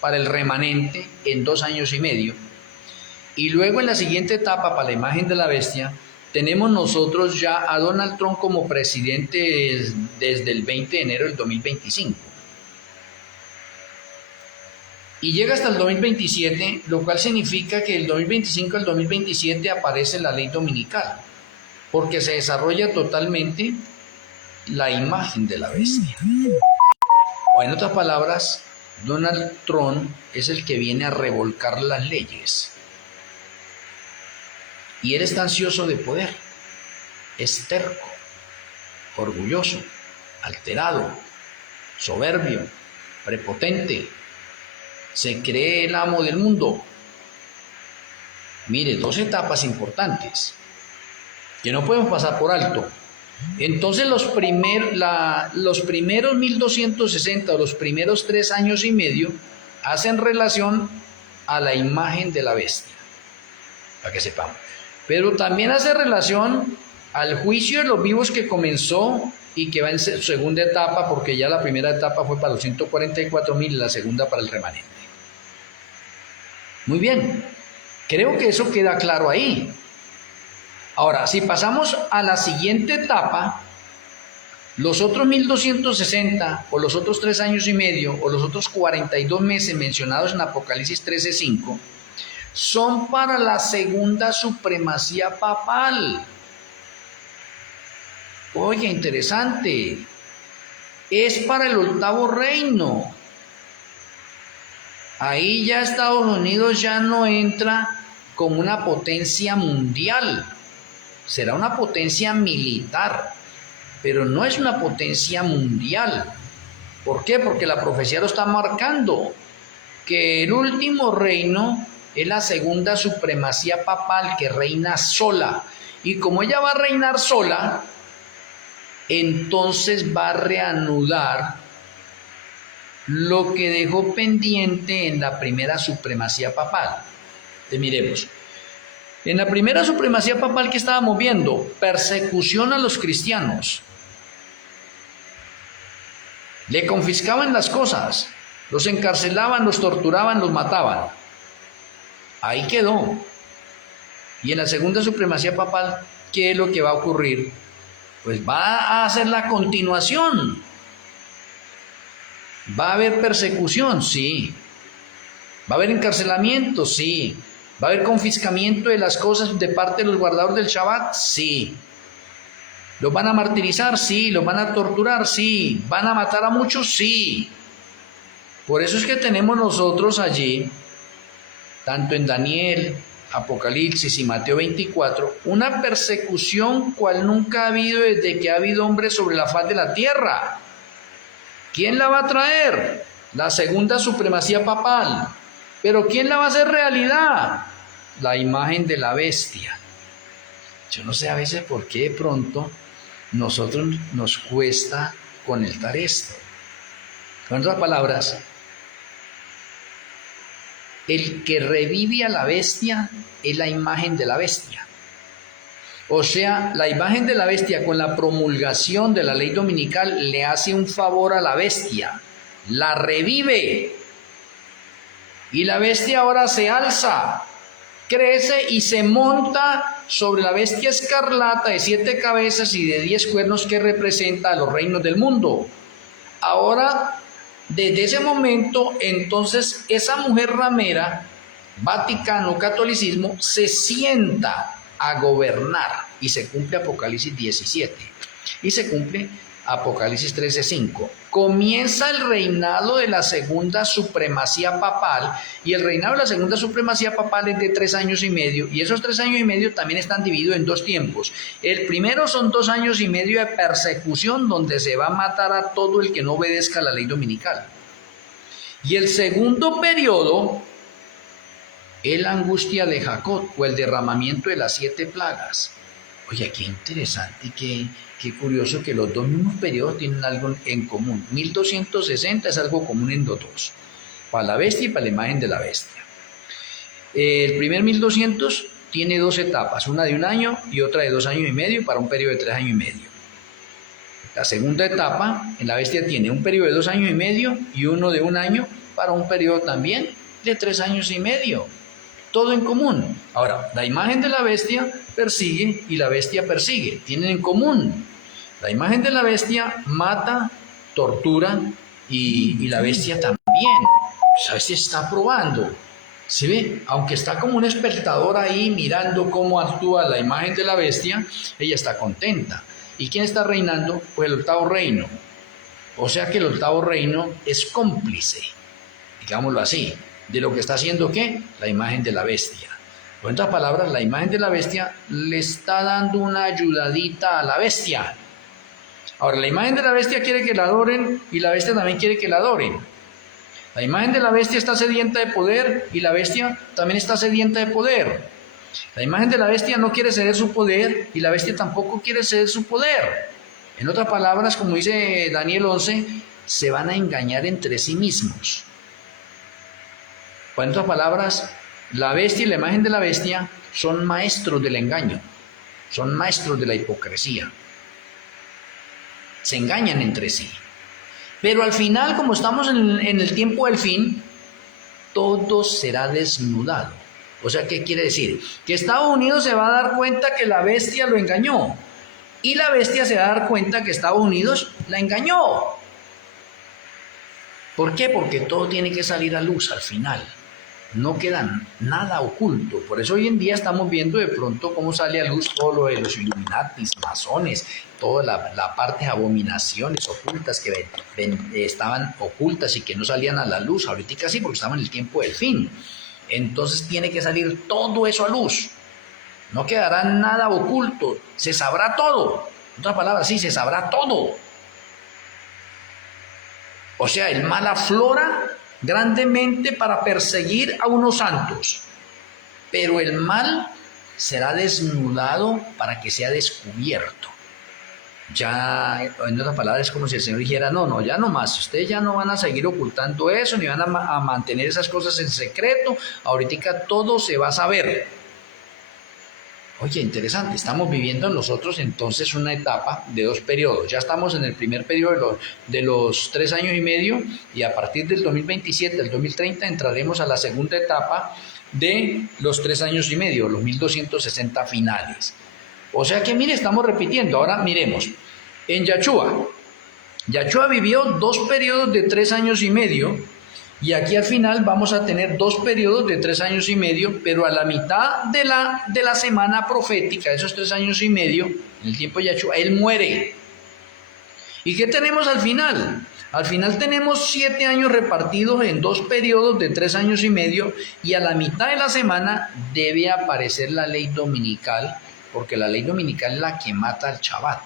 para el remanente en 2 años y medio. Y luego en la siguiente etapa, para la imagen de la bestia, tenemos nosotros ya a Donald Trump como presidente desde el 20 de enero del 2025. Y llega hasta el 2027, lo cual significa que del 2025 al 2027 aparece la ley dominical, porque se desarrolla totalmente la imagen de la bestia. O en otras palabras, Donald Trump es el que viene a revolcar las leyes. Y él está ansioso de poder, es terco, orgulloso, alterado, soberbio, prepotente, se cree el amo del mundo. Mire, 2 etapas importantes que no podemos pasar por alto. Entonces los primeros 1260 o los primeros 3 años y medio hacen relación a la imagen de la bestia, para que sepamos. Pero también hace relación al juicio de los vivos que comenzó y que va en su segunda etapa, porque ya la primera etapa fue para los 144,000 y la segunda para el remanente. Muy bien, creo que eso queda claro ahí. Ahora, si pasamos a la siguiente etapa, los otros 1260 o los otros 3 años y medio o los otros 42 meses mencionados en Apocalipsis 13:5 son para la segunda supremacía papal. Oye, interesante. Es para el 8º reino. Ahí ya Estados Unidos ya no entra como una potencia mundial. Será una potencia militar, pero no es una potencia mundial. ¿Por qué? Porque la profecía lo está marcando, que el último reino es la segunda supremacía papal que reina sola. Y como ella va a reinar sola, entonces va a reanudar lo que dejó pendiente en la primera supremacía papal. Entonces miremos. En la primera supremacía papal que estábamos viendo, persecución a los cristianos. Le confiscaban las cosas, los encarcelaban, los torturaban, los mataban. Ahí quedó. Y en la segunda supremacía papal, ¿qué es lo que va a ocurrir? Pues va a ser la continuación. ¿Va a haber persecución? Sí. ¿Va a haber encarcelamiento? Sí. ¿Va a haber confiscamiento de las cosas de parte de los guardadores del Shabbat? Sí. ¿Los van a martirizar? Sí. ¿Los van a torturar? Sí. ¿Van a matar a muchos? Sí. Por eso es que tenemos nosotros allí, tanto en Daniel, Apocalipsis y Mateo 24, una persecución cual nunca ha habido desde que ha habido hombres sobre la faz de la tierra. ¿Quién la va a traer? La segunda supremacía papal. ¿Pero quién la va a hacer realidad? La imagen de la bestia. Yo no sé a veces por qué de pronto nosotros nos cuesta conectar esto. Con otras palabras, el que revive a la bestia es la imagen de la bestia. O sea, la imagen de la bestia con la promulgación de la ley dominical le hace un favor a la bestia, la revive. Y la bestia ahora se alza, crece y se monta sobre la bestia escarlata de 7 cabezas y de 10 cuernos que representa a los reinos del mundo. Ahora, desde ese momento, entonces, esa mujer ramera, Vaticano, catolicismo, se sienta a gobernar y se cumple Apocalipsis 17 y se cumple Apocalipsis 13:5. Comienza el reinado de la segunda supremacía papal, y el reinado de la segunda supremacía papal es de 3 años y medio, y esos 3 años y medio también están divididos en 2 tiempos. El primero son 2 años y medio de persecución, donde se va a matar a todo el que no obedezca la ley dominical. Y el segundo periodo es la angustia de Jacob, o el derramamiento de las 7 plagas. Oye, qué interesante, qué curioso que los dos mismos periodos tienen algo en común. 1260 es algo común en los dos, para la bestia y para la imagen de la bestia. El primer 1200 tiene 2 etapas, una de 1 año y otra de 2 años y medio, para un periodo de 3 años y medio. La segunda etapa en la bestia tiene un periodo de 2 años y medio y uno de 1 año, para un periodo también de 3 años y medio. Todo en común. Ahora, la imagen de la bestia persigue y la bestia persigue. Tienen en común. La imagen de la bestia mata, tortura y la bestia también. La bestia está probando. ¿Sí ve? Aunque está como un espectador ahí mirando cómo actúa la imagen de la bestia, ella está contenta. ¿Y quién está reinando? Pues el 8º reino. O sea que el 8º reino es cómplice, digámoslo así, de lo que está haciendo ¿qué? La imagen de la bestia. En otras palabras, la imagen de la bestia le está dando una ayudadita a la bestia. Ahora, la imagen de la bestia quiere que la adoren y la bestia también quiere que la adoren. La imagen de la bestia está sedienta de poder y la bestia también está sedienta de poder. La imagen de la bestia no quiere ceder su poder y la bestia tampoco quiere ceder su poder. En otras palabras, como dice Daniel 11, se van a engañar entre sí mismos. En otras palabras, la bestia y la imagen de la bestia son maestros del engaño, son maestros de la hipocresía. Se engañan entre sí. Pero al final, como estamos en el tiempo del fin, todo será desnudado. O sea, ¿qué quiere decir? Que Estados Unidos se va a dar cuenta que la bestia lo engañó. Y la bestia se va a dar cuenta que Estados Unidos la engañó. ¿Por qué? Porque todo tiene que salir a luz al final. No queda nada oculto. Por eso hoy en día estamos viendo de pronto cómo sale a luz todo lo de los Illuminatis, masones, toda la parte de abominaciones ocultas que estaban ocultas y que no salían a la luz. Ahorita sí, porque estamos en el tiempo del fin. Entonces tiene que salir todo eso a luz. No quedará nada oculto. Se sabrá todo. En otras palabras, sí, se sabrá todo. O sea, el mal aflora grandemente para perseguir a unos santos, pero el mal será desnudado para que sea descubierto. Ya, en otras palabras, es como si el Señor dijera, no, ya no más, ustedes ya no van a seguir ocultando eso, ni van a mantener esas cosas en secreto, ahorita todo se va a saber. Oye, interesante, estamos viviendo nosotros entonces una etapa de 2 periodos. Ya estamos en el primer periodo de los 3 años y medio, y a partir del 2027, del 2030, entraremos a la segunda etapa de los 3 años y medio, los 1260 finales. O sea que, mire, estamos repitiendo. Ahora miremos. En Yahshua vivió 2 periodos de 3 años y medio, y aquí al final vamos a tener 2 periodos de 3 años y medio, pero a la mitad de la semana profética, esos 3 años y medio, en el tiempo de Yahshua, él muere. ¿Y qué tenemos al final? Al final tenemos 7 años repartidos en 2 periodos de 3 años y medio, y a la mitad de la semana debe aparecer la ley dominical, porque la ley dominical es la que mata al Shabbat.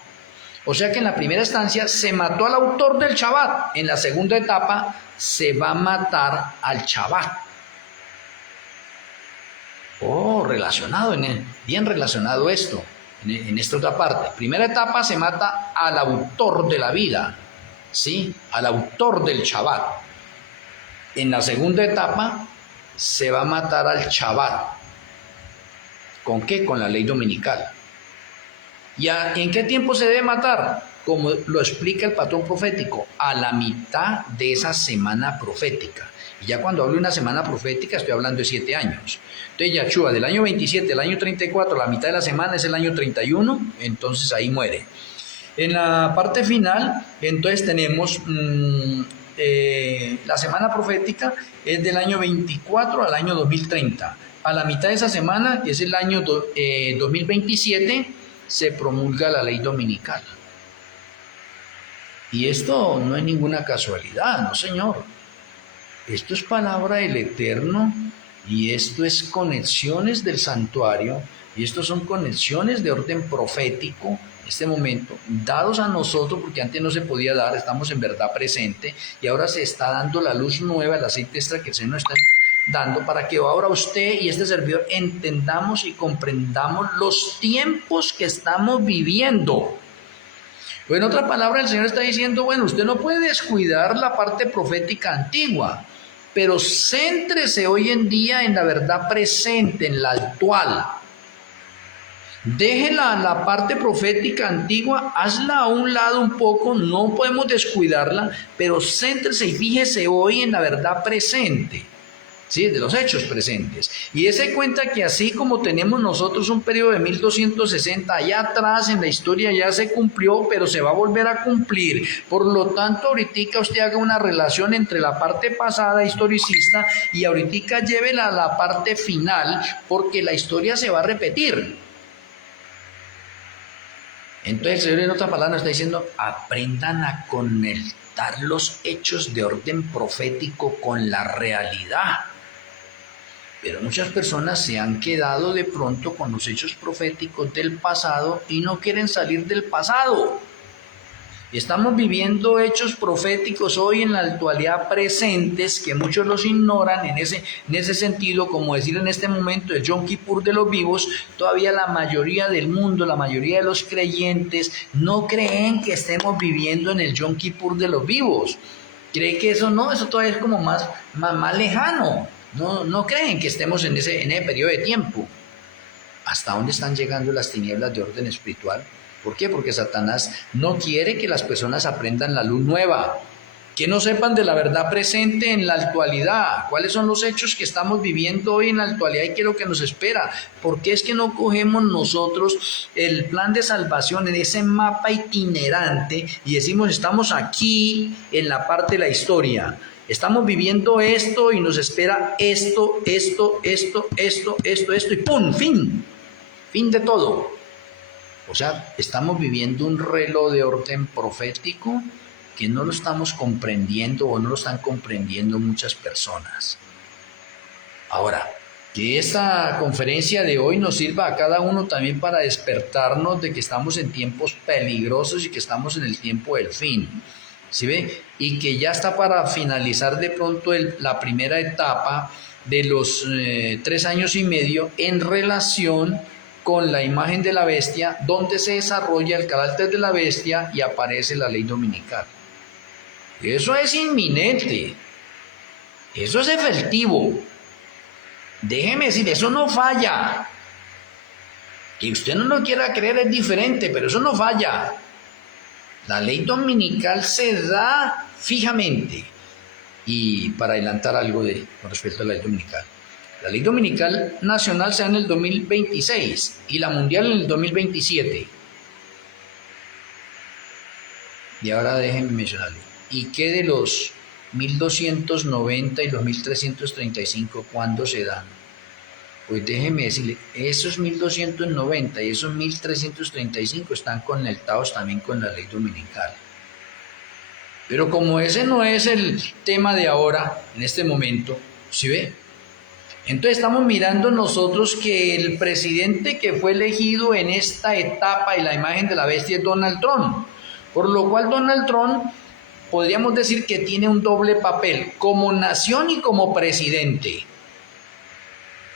O sea que en la primera instancia se mató al autor del Shabbat, en la segunda etapa se va a matar al Shabbat. Relacionado, bien relacionado esto, en esta otra parte. Primera etapa se mata al autor de la vida, ¿sí? Al autor del Shabbat. En la segunda etapa se va a matar al Shabbat. ¿Con qué? Con la ley dominical. ¿En qué tiempo se debe matar? Como lo explica el patrón profético, a la mitad de esa semana profética. Y ya cuando hablo de una semana profética estoy hablando de 7 años. Entonces Yahshua del año 27 al año 34, la mitad de la semana es el año 31, entonces ahí muere. En la parte final, entonces tenemos la semana profética es del año 24 al año 2030. A la mitad de esa semana, que es el año 2027, se promulga la ley dominical. Y esto no es ninguna casualidad, no señor. Esto es palabra del Eterno y esto es conexiones del santuario y esto son conexiones de orden profético en este momento, dados a nosotros porque antes no se podía dar, estamos en verdad presente y ahora se está dando la luz nueva, el aceite extra que el Señor nos está dando para que ahora usted y este servidor entendamos y comprendamos los tiempos que estamos viviendo. Pues en otra palabra el Señor está diciendo, bueno, usted no puede descuidar la parte profética antigua, pero céntrese hoy en día en la verdad presente, en la actual. Déjela la parte profética antigua, hazla a un lado un poco, no podemos descuidarla, pero céntrese y fíjese hoy en la verdad presente. ¿Sí? De los hechos presentes. Y dése cuenta que así como tenemos nosotros un periodo de 1260, allá atrás en la historia ya se cumplió, pero se va a volver a cumplir. Por lo tanto, ahorita usted haga una relación entre la parte pasada historicista y ahorita llévela a la parte final, porque la historia se va a repetir. Entonces el Señor en otras palabras está diciendo, aprendan a conectar los hechos de orden profético con la realidad. Pero muchas personas se han quedado de pronto con los hechos proféticos del pasado y no quieren salir del pasado. Estamos viviendo hechos proféticos hoy en la actualidad presentes que muchos los ignoran en ese sentido, como decir en este momento el Yom Kippur de los vivos. Todavía la mayoría del mundo, la mayoría de los creyentes no creen que estemos viviendo en el Yom Kippur de los vivos. Cree que eso todavía es como más lejano. No creen que estemos en ese periodo de tiempo. ¿Hasta dónde están llegando las tinieblas de orden espiritual? ¿Por qué? Porque Satanás no quiere que las personas aprendan la luz nueva, que no sepan de la verdad presente en la actualidad, cuáles son los hechos que estamos viviendo hoy en la actualidad y qué es lo que nos espera. ¿Por qué es que no cogemos nosotros el plan de salvación en ese mapa itinerante y decimos estamos aquí en la parte de la historia? Estamos viviendo esto y nos espera esto y ¡pum! Fin de todo. O sea, estamos viviendo un reloj de orden profético que no lo estamos comprendiendo o no lo están comprendiendo muchas personas. Ahora, que esta conferencia de hoy nos sirva a cada uno también para despertarnos de que estamos en tiempos peligrosos y que estamos en el tiempo del fin. ¿Sí ve? Y que ya está para finalizar de pronto la primera etapa de los 3 años y medio en relación con la imagen de la bestia, donde se desarrolla el carácter de la bestia y aparece la ley dominical. Eso es inminente, eso es efectivo. Déjeme decir, eso no falla. Que usted no lo quiera creer es diferente, pero eso no falla. La ley dominical se da fijamente. Y para adelantar algo con respecto a la ley dominical. La ley dominical nacional se da en el 2026 y la mundial en el 2027. Y ahora déjenme mencionarle. ¿Y qué de los 1290 y los 1335 cuándo se dan? Pues déjenme decirle, esos 1290 y esos 1335 están conectados también con la ley dominical. Pero como ese no es el tema de ahora, en este momento, ¿sí ve? Entonces estamos mirando nosotros que el presidente que fue elegido en esta etapa y la imagen de la bestia es Donald Trump, por lo cual Donald Trump podríamos decir que tiene un doble papel, como nación y como presidente.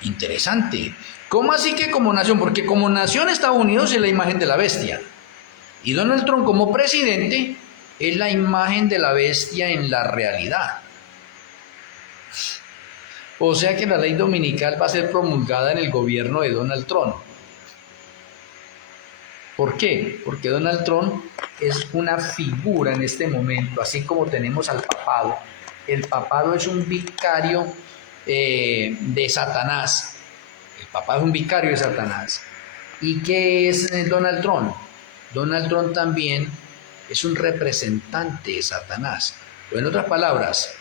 Interesante. ¿Cómo así que como nación? Porque como nación Estados Unidos es la imagen de la bestia y Donald Trump como presidente es la imagen de la bestia en la realidad. O sea que la ley dominical va a ser promulgada en el gobierno de Donald Trump. ¿Por qué? Porque Donald Trump es una figura en este momento, así como tenemos al papado. El papado es un vicario de Satanás. El papado es un vicario de Satanás. ¿Y qué es Donald Trump? Donald Trump también es un representante de Satanás. O en otras palabras,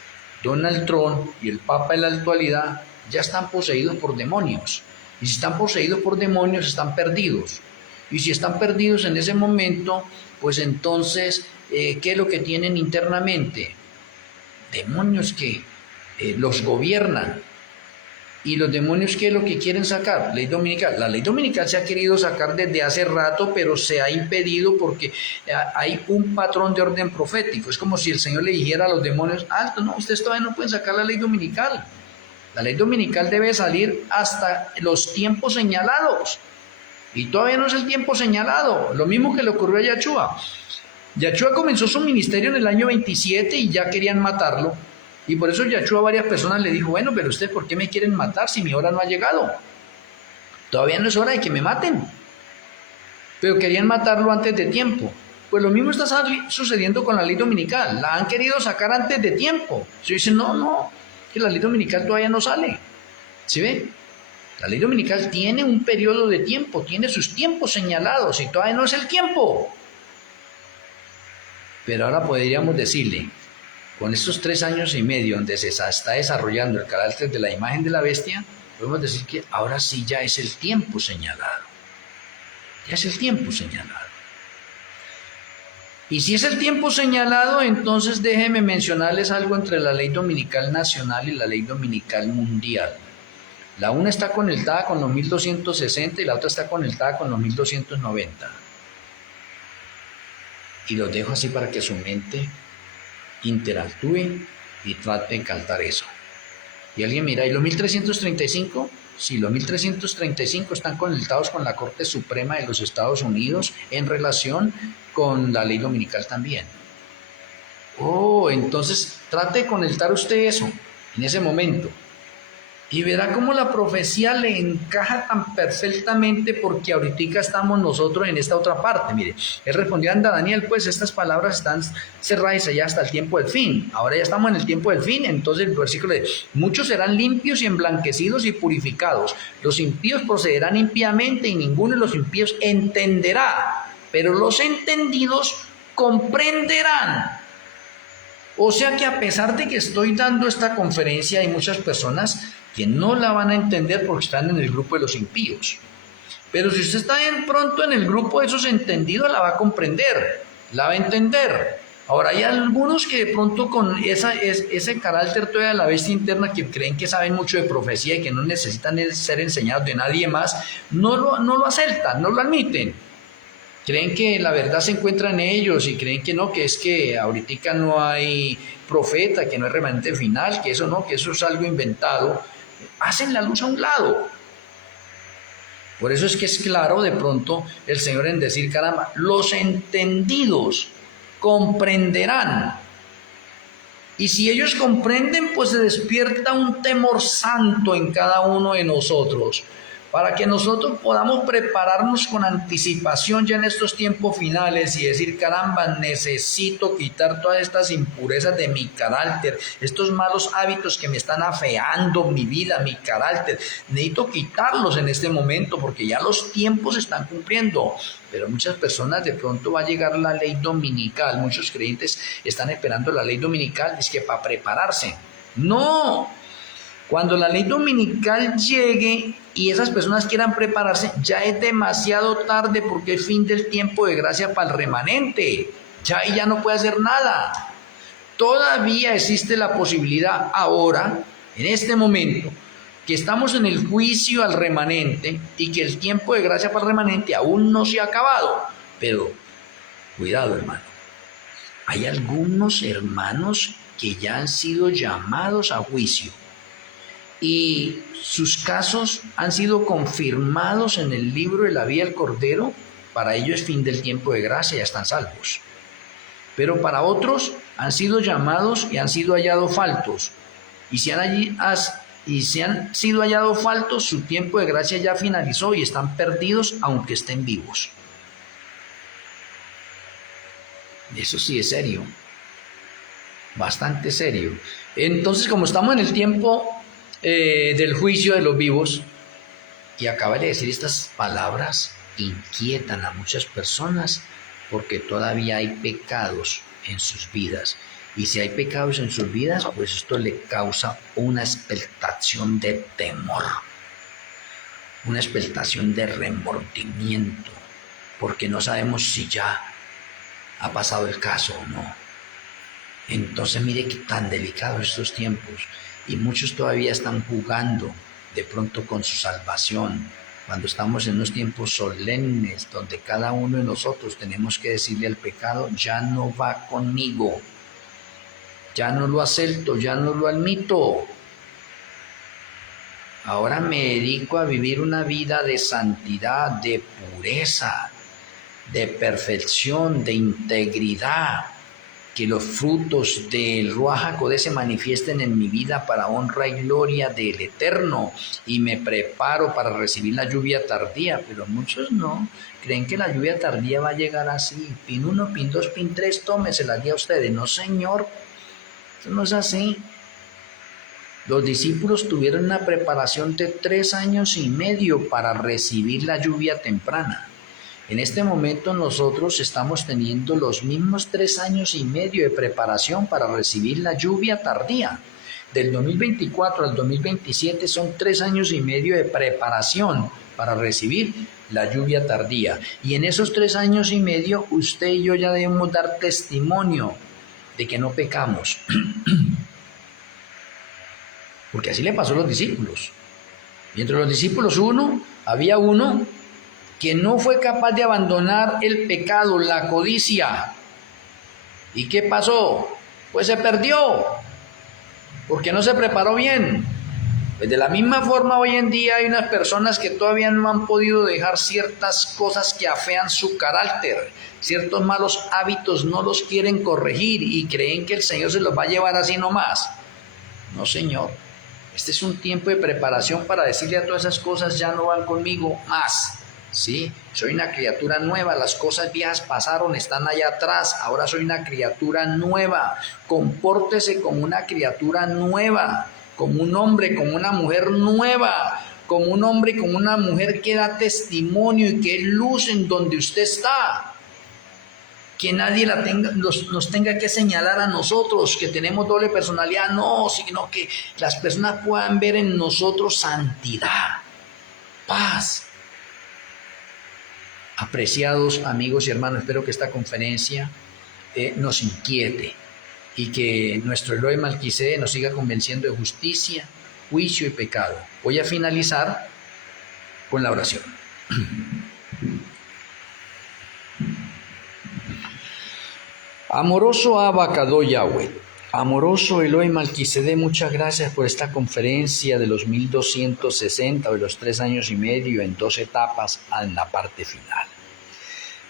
Donald Trump y el Papa en la actualidad ya están poseídos por demonios. Y si están poseídos por demonios, están perdidos. Y si están perdidos en ese momento, pues entonces, ¿qué es lo que tienen internamente? Demonios que los gobiernan. ¿Y los demonios qué es lo que quieren sacar? Ley dominical. La ley dominical se ha querido sacar desde hace rato, pero se ha impedido porque hay un patrón de orden profético. Es como si el Señor le dijera a los demonios, alto, no, ustedes todavía no pueden sacar la ley dominical. La ley dominical debe salir hasta los tiempos señalados. Y todavía no es el tiempo señalado. Lo mismo que le ocurrió a Yahshua. Yahshua comenzó su ministerio en el año 27 y ya querían matarlo. Y por eso Yahshua a varias personas le dijo, bueno, pero ustedes, ¿por qué me quieren matar si mi hora no ha llegado? Todavía no es hora de que me maten. Pero querían matarlo antes de tiempo. Pues lo mismo está sucediendo con la ley dominical. La han querido sacar antes de tiempo. Se dice, no, que la ley dominical todavía no sale. ¿Sí ve? La ley dominical tiene un periodo de tiempo, tiene sus tiempos señalados y todavía no es el tiempo. Pero ahora podríamos decirle, con estos 3 años y medio donde se está desarrollando el carácter de la imagen de la bestia, podemos decir que ahora sí ya es el tiempo señalado. Ya es el tiempo señalado. Y si es el tiempo señalado, entonces déjenme mencionarles algo entre la ley dominical nacional y la ley dominical mundial. La una está conectada con los 1260 y la otra está conectada con los 1290. Y los dejo así para que su mente interactúe y trate de captar eso. Y alguien mira, ¿y los 1335? Sí, los 1335 están conectados con la Corte Suprema de los Estados Unidos en relación con la ley dominical también. Oh, entonces trate de conectar usted eso en ese momento. Y verá cómo la profecía le encaja tan perfectamente porque ahorita estamos nosotros en esta otra parte. Mire, él respondió a Daniel, pues estas palabras están cerradas allá hasta el tiempo del fin. Ahora ya estamos en el tiempo del fin, entonces el versículo de muchos serán limpios y emblanquecidos y purificados. Los impíos procederán impíamente y ninguno de los impíos entenderá, pero los entendidos comprenderán. O sea que a pesar de que estoy dando esta conferencia, hay muchas personas que no la van a entender porque están en el grupo de los impíos. Pero si usted está bien pronto en el grupo de esos entendidos, la va a comprender, la va a entender. Ahora hay algunos que de pronto con ese carácter todavía de la bestia interna que creen que saben mucho de profecía y que no necesitan ser enseñados de nadie más, no lo aceptan, no lo admiten. Creen que la verdad se encuentra en ellos y creen que no, que es que ahorita no hay profeta, que no hay remanente final, que eso es algo inventado. Hacen la luz a un lado. Por eso es que es claro de pronto el Señor en decir, caramba, los entendidos comprenderán. Y si ellos comprenden, pues se despierta un temor santo en cada uno de nosotros, para que nosotros podamos prepararnos con anticipación ya en estos tiempos finales y decir, caramba, necesito quitar todas estas impurezas de mi carácter, estos malos hábitos que me están afeando mi vida, mi carácter, necesito quitarlos en este momento porque ya los tiempos se están cumpliendo. Pero muchas personas de pronto va a llegar la ley dominical, muchos creyentes están esperando la ley dominical, es que para prepararse. No, cuando la ley dominical llegue y esas personas quieran prepararse, ya es demasiado tarde porque es fin del tiempo de gracia para el remanente. Ya no puede hacer nada. Todavía existe la posibilidad ahora, en este momento, que estamos en el juicio al remanente y que el tiempo de gracia para el remanente aún no se ha acabado. Pero, cuidado, hermano. Hay algunos hermanos que ya han sido llamados a juicio y sus casos han sido confirmados en el libro de la vida del Cordero. Para ellos es fin del tiempo de gracia, ya están salvos. Pero para otros han sido llamados y han sido hallados faltos. Y si han sido hallados faltos, su tiempo de gracia ya finalizó y están perdidos aunque estén vivos. Eso sí es serio, bastante serio. Entonces, como estamos en el tiempo del juicio de los vivos, y acaba de decir estas palabras, inquietan a muchas personas porque todavía hay pecados en sus vidas. Y si hay pecados en sus vidas, pues esto le causa una expectación de temor, una expectación de remordimiento, porque no sabemos si ya ha pasado el caso o no. Entonces mire qué tan delicados estos tiempos, y muchos todavía están jugando de pronto con su salvación, cuando estamos en unos tiempos solemnes donde cada uno de nosotros tenemos que decirle al pecado: ya no va conmigo, ya no lo acepto, ya no lo admito. Ahora me dedico a vivir una vida de santidad, de pureza, de perfección, de integridad. Que los frutos del Ruaj HaKodesh se manifiesten en mi vida para honra y gloria del Eterno, y me preparo para recibir la lluvia tardía. Pero muchos no, creen que la lluvia tardía va a llegar así: pin 1, pin 2, pin 3, tómesela a ustedes. No, señor, eso no es así. Los discípulos tuvieron una preparación de 3 años y medio para recibir la lluvia temprana. En este momento nosotros estamos teniendo los mismos 3 años y medio de preparación para recibir la lluvia tardía. Del 2024 al 2027 son 3 años y medio de preparación para recibir la lluvia tardía. Y en esos 3 años y medio usted y yo ya debemos dar testimonio de que no pecamos. Porque así le pasó a los discípulos. Y entre los discípulos había uno que no fue capaz de abandonar el pecado, la codicia. ¿Y qué pasó? Pues se perdió, porque no se preparó bien. Pues de la misma forma, hoy en día hay unas personas que todavía no han podido dejar ciertas cosas que afean su carácter, ciertos malos hábitos no los quieren corregir y creen que el Señor se los va a llevar así nomás. No, Señor. Este es un tiempo de preparación para decirle a todas esas cosas: ya no van conmigo más. Sí, soy una criatura nueva, las cosas viejas pasaron, están allá atrás, ahora soy una criatura nueva. Compórtese como una criatura nueva, como un hombre, como una mujer nueva, como un hombre, como una mujer que da testimonio y que es luz en donde usted está. Que nadie nos tenga que señalar a nosotros que tenemos doble personalidad, no, sino que las personas puedan ver en nosotros santidad, paz. Apreciados amigos y hermanos, espero que esta conferencia nos inquiete y que nuestro Eloi Malquisedec nos siga convenciendo de justicia, juicio y pecado. Voy a finalizar con la oración. Amoroso Abacadó Yahweh, amoroso Eloi Malquisedec, muchas gracias por esta conferencia de los 1260, de los 3 años y medio en 2 etapas en la parte final.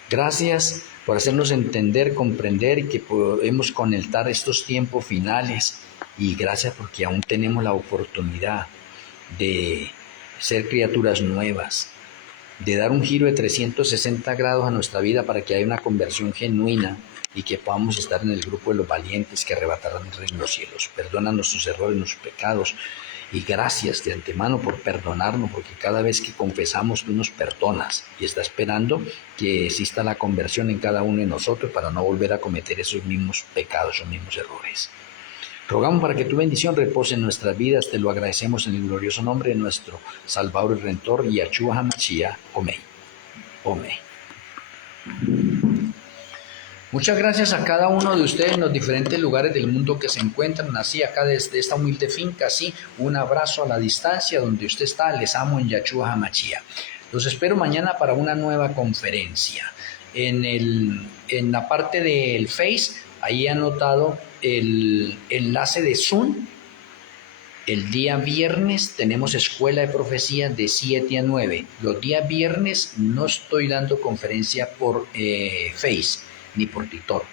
Gracias por hacernos entender, comprender que podemos conectar estos tiempos finales, y gracias porque aún tenemos la oportunidad de ser criaturas nuevas, de dar un giro de 360 grados a nuestra vida para que haya una conversión genuina y que podamos estar en el grupo de los valientes que arrebatarán el reino de los cielos. Perdona nuestros errores, nuestros pecados, y gracias de antemano por perdonarnos, porque cada vez que confesamos tú nos perdonas, y está esperando que exista la conversión en cada uno de nosotros para no volver a cometer esos mismos pecados, esos mismos errores. Rogamos para que tu bendición repose en nuestras vidas, te lo agradecemos en el glorioso nombre de nuestro Salvador y Redentor, Yahshua HaMashiach. Amén. Amén. Muchas gracias a cada uno de ustedes en los diferentes lugares del mundo que se encuentran, así acá desde esta humilde finca, así un abrazo a la distancia donde usted está. Les amo en Yahshua HaMashiach. Los espero mañana para una nueva conferencia. En la parte del Face, ahí he anotado el enlace de Zoom. El día viernes tenemos escuela de profecía de 7 a 9. Los días viernes no estoy dando conferencia por Face ni por TikTok.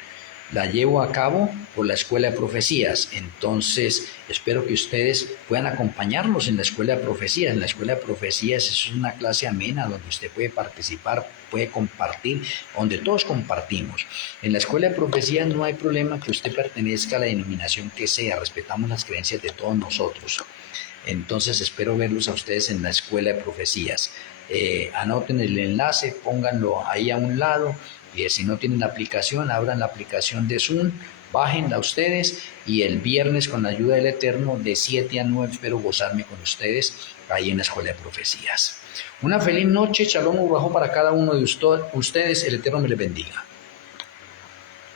la llevo a cabo por la Escuela de Profecías. Entonces, espero que ustedes puedan acompañarnos en la Escuela de Profecías. En la Escuela de Profecías es una clase amena donde usted puede participar, puede compartir, donde todos compartimos. En la Escuela de Profecías no hay problema que usted pertenezca a la denominación que sea, respetamos las creencias de todos nosotros. Entonces, espero verlos a ustedes en la Escuela de Profecías. Anoten el enlace, pónganlo ahí a un lado. Si no tienen la aplicación, abran la aplicación de Zoom, bájenla ustedes y el viernes con la ayuda del Eterno de 7 a 9 espero gozarme con ustedes ahí en la Escuela de Profecías. Una feliz noche, shalom ubajo para cada uno de ustedes, el Eterno me les bendiga.